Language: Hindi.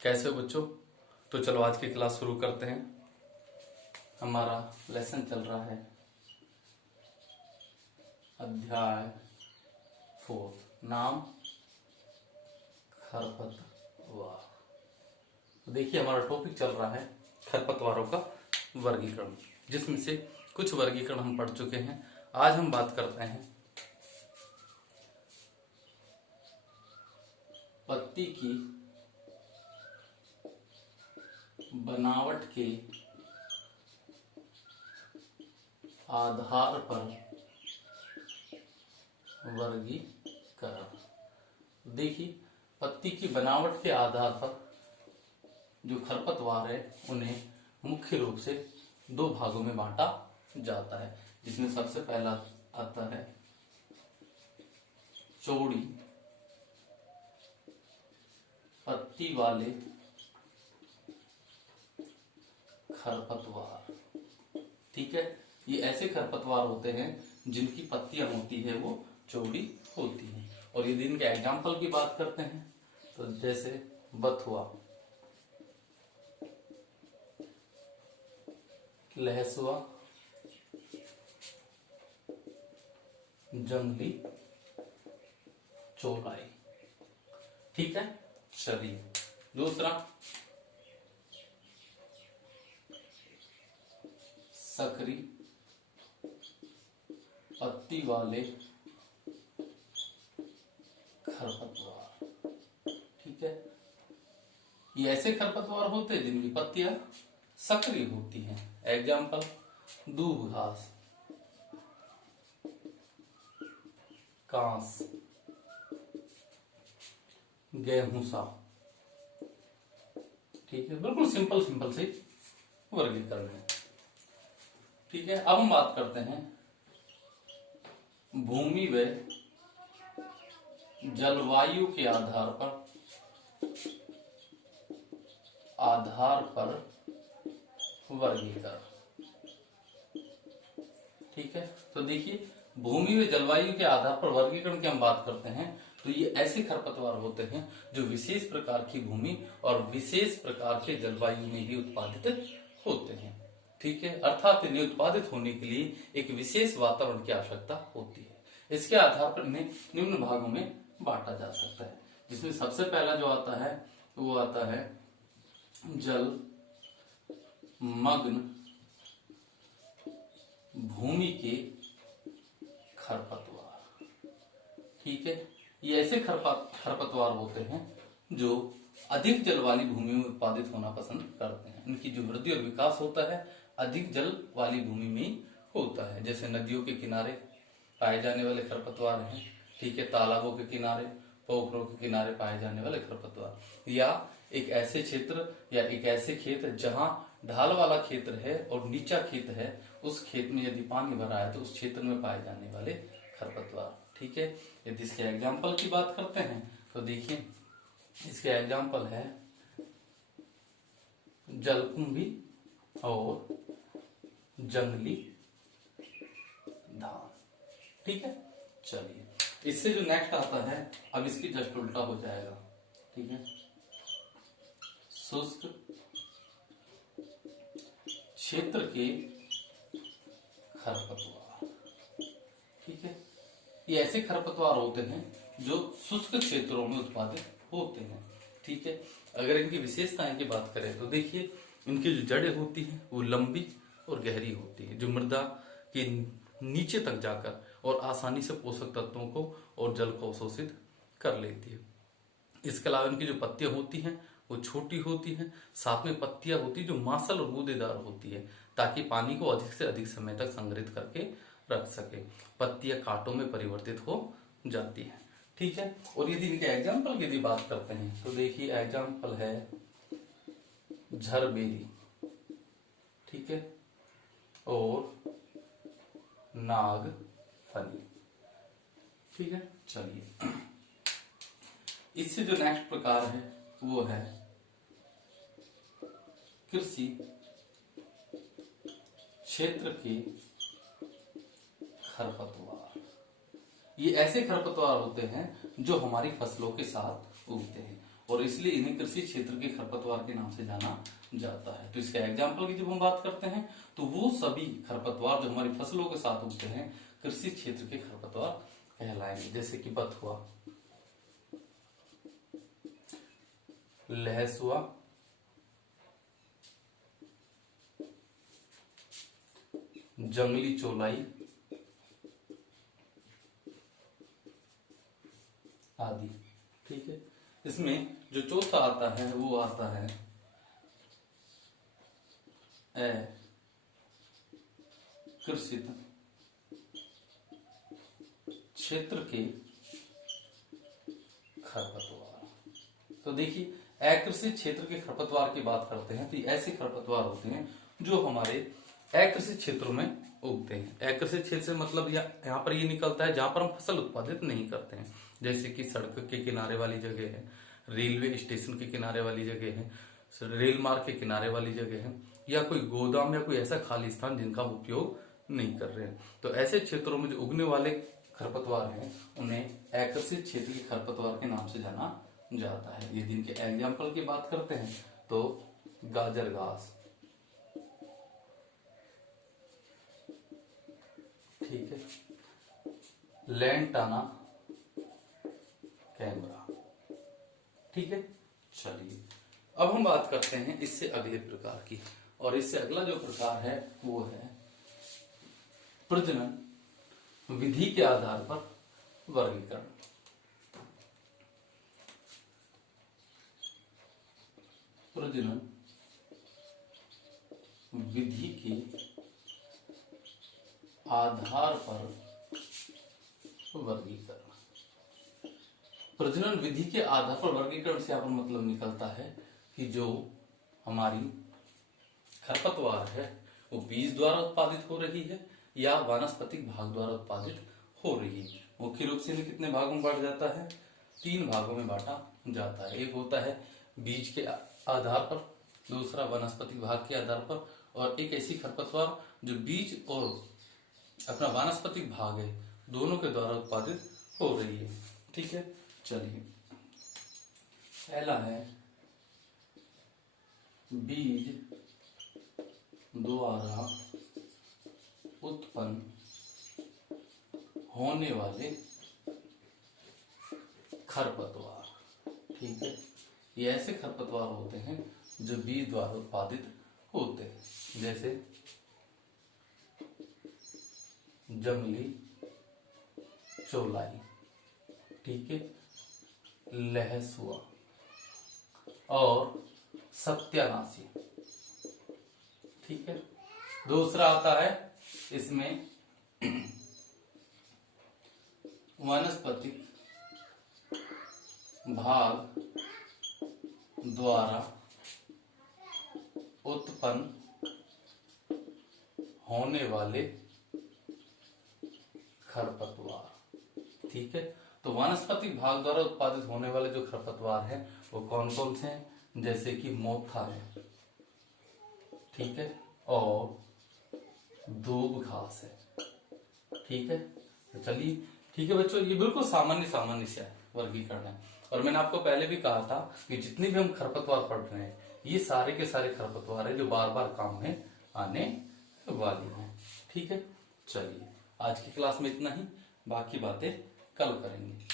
कैसे हो बच्चों। तो चलो आज की क्लास शुरू करते हैं। हमारा लेसन चल रहा है अध्याय 4, नाम खरपतवार। तो देखिए हमारा टॉपिक चल रहा है खरपतवारों का वर्गीकरण, जिसमें से कुछ वर्गीकरण हम पढ़ चुके हैं। आज हम बात करते हैं पत्ती की बनावट के आधार पर वर्गीकरण। देखिए पत्ती की बनावट के आधार पर जो खरपतवार है उन्हें मुख्य रूप से दो भागों में बांटा जाता है, जिसमें सबसे पहला आता है चौड़ी पत्ती वाले खरपतवार। ठीक है, ये ऐसे खरपतवार होते हैं जिनकी पत्तियां होती है वो चौड़ी होती हैं। और यदि इनके एग्जाम्पल की बात करते हैं तो जैसे बथुआ, लहसुआ, जंगली चौलाई। ठीक है, चलिए दूसरा सकरी पत्ती वाले खरपतवार। ठीक है, ये ऐसे खरपतवार होते हैं जिनकी पत्तियां सक्रिय होती हैं। एग्जाम्पल दूब घास, कांस, गेहूंसा। ठीक है, बिल्कुल सिंपल सिंपल से वर्गीकरण है। ठीक है, अब हम बात करते हैं भूमि व जलवायु के आधार पर वर्गीकरण। ठीक है, तो देखिए भूमि व जलवायु के आधार पर वर्गीकरण की हम बात करते हैं तो ये ऐसे खरपतवार होते हैं जो विशेष प्रकार की भूमि और विशेष प्रकार के जलवायु में ही उत्पादित होते हैं। ठीक है, अर्थात इन्हें उत्पादित होने के लिए एक विशेष वातावरण की आवश्यकता होती है। इसके आधार पर इन्हें निम्न भागों में बांटा जा सकता है, जिसमें सबसे पहला जो आता है वो आता है जल मग्न भूमि के खरपतवार। ठीक है, ये ऐसे खरपतवार होते हैं जो अधिक जल वाली भूमि में उत्पादित होना पसंद करते हैं। इनकी जो वृद्धि और विकास होता है अधिक जल वाली भूमि में होता है, जैसे नदियों के किनारे पाए जाने वाले खरपतवार हैं। ठीक है, तालाबों के किनारे, पोखरों के किनारे पाए जाने वाले खरपतवार, या एक ऐसे क्षेत्र या एक ऐसे खेत जहां ढाल वाला क्षेत्र है और नीचा खेत है, उस खेत में यदि पानी भरा है तो उस क्षेत्र में पाए जाने वाले खरपतवार। ठीक है, यदि इसके एग्जाम्पल की बात करते हैं तो देखिए इसके एग्जाम्पल है जलकुंभी और जंगली धान। ठीक है, चलिए इससे जो नेक्स्ट आता है, अब इसकी जस्ट उल्टा हो जाएगा। ठीक है, शुष्क क्षेत्र के खरपतवार। ठीक है, ये ऐसे खरपतवार होते हैं जो शुष्क क्षेत्रों में उत्पादित होते हैं। ठीक है, अगर इनकी विशेषताएं की बात करें तो देखिए इनकी जो जड़ें होती हैं वो लंबी और गहरी होती है, जो मृदा के नीचे तक जाकर और आसानी से पोषक तत्वों को और जल को अवशोषित कर लेती है। इसके अलावा इनकी जो पत्तियां होती हैं वो छोटी होती हैं, साथ में पत्तियां होती है जो मांसल और गूदेदार होती है, ताकि पानी को अधिक से अधिक समय तक संग्रहित करके रख सके। पत्तियां कांटों में परिवर्तित हो जाती है। ठीक है, और यदि इनके एग्जाम्पल की यदि बात करते हैं तो देखिए एग्जाम्पल है झरबेरी। ठीक है, और नागफनी। ठीक है, चलिए इससे जो नेक्स्ट प्रकार है वो है कृषि क्षेत्र के खरपतवार। ये ऐसे खरपतवार होते हैं जो हमारी फसलों के साथ उगते हैं और इसलिए इन्हें कृषि क्षेत्र के खरपतवार के नाम से जाना जाता है। तो इसका एग्जाम्पल की जब हम बात करते हैं तो वो सभी खरपतवार जो हमारी फसलों के साथ उगते हैं कृषि क्षेत्र के खरपतवार कहलाएंगे। जैसे कि बथुआ, लहसुआ, जंगली चौलाई आदि। ठीक है, इसमें जो चौथा आता है वो आता है कृषित क्षेत्र के खरपतवार। तो देखिए, अकृषित क्षेत्र के खरपतवार की बात करते हैं तो ऐसे खरपतवार होते हैं जो हमारे अकृषित क्षेत्रों में उगते हैं। अकृषित क्षेत्र से मतलब यहाँ पर ये निकलता है जहां पर हम फसल उत्पादित नहीं करते हैं, जैसे कि सड़क के किनारे वाली जगह है, रेलवे स्टेशन के किनारे वाली जगह है, रेल मार्ग के किनारे वाली जगह है, या कोई गोदाम या कोई ऐसा खाली स्थान जिनका हम उपयोग नहीं कर रहे हैं। तो ऐसे क्षेत्रों में जो उगने वाले खरपतवार हैं उन्हें अकृषित क्षेत्र के खरपतवार के नाम से जाना जाता है। यदि इनके एग्जाम्पल की बात करते हैं तो गाजर घास, ठीक है, लैंटाना कैमरा। ठीक है, चलिए अब हम बात करते हैं इससे अगले प्रकार की, और इससे अगला जो प्रकार है वो है प्रजनन विधि के आधार पर वर्गीकरण। प्रजनन विधि के आधार पर वर्गीकरण। प्रजनन विधि के आधार पर वर्गीकरण से आपका मतलब निकलता है कि जो हमारी खरपतवार है वो बीज द्वारा उत्पादित हो रही है या वानस्पतिक भाग द्वारा उत्पादित हो रही है। मुख्य रूप से इन्हें कितने भागों में बांटा जाता है? 3 भागों में बांटा जाता है। एक होता है बीज के आधार पर, दूसरा वनस्पतिक भाग के आधार पर, और एक ऐसी खरपतवार जो बीज और अपना वानस्पतिक भाग है दोनों के द्वारा उत्पादित हो रही है। ठीक है, चलिए पहला है बीज द्वारा उत्पन्न होने वाले खरपतवार। ठीक है, ये ऐसे खरपतवार होते हैं जो बीज द्वारा उत्पादित होते हैं, जैसे जंगली चौलाई, ठीक है, लहसुआ और सत्यानाशी। ठीक है, दूसरा आता है इसमें वानस्पतिक भाग द्वारा उत्पन्न होने वाले खरपतवार। ठीक है, तो वानस्पतिक भाग द्वारा उत्पादित होने वाले जो खरपतवार हैं वो कौन कौन से हैं? जैसे कि मोथा है, ठीक है, और दूब घास है। ठीक है, तो चलिए, ठीक है बच्चों, ये बिल्कुल सामान्य से वर्गीकरण है। और मैंने आपको पहले भी कहा था कि जितनी भी हम खरपतवार पढ़ रहे हैं ये सारे के सारे खरपतवार है जो बार बार काम में आने वाली हैं। ठीक है, चलिए आज की क्लास में इतना ही, बाकी बातें कल करेंगे।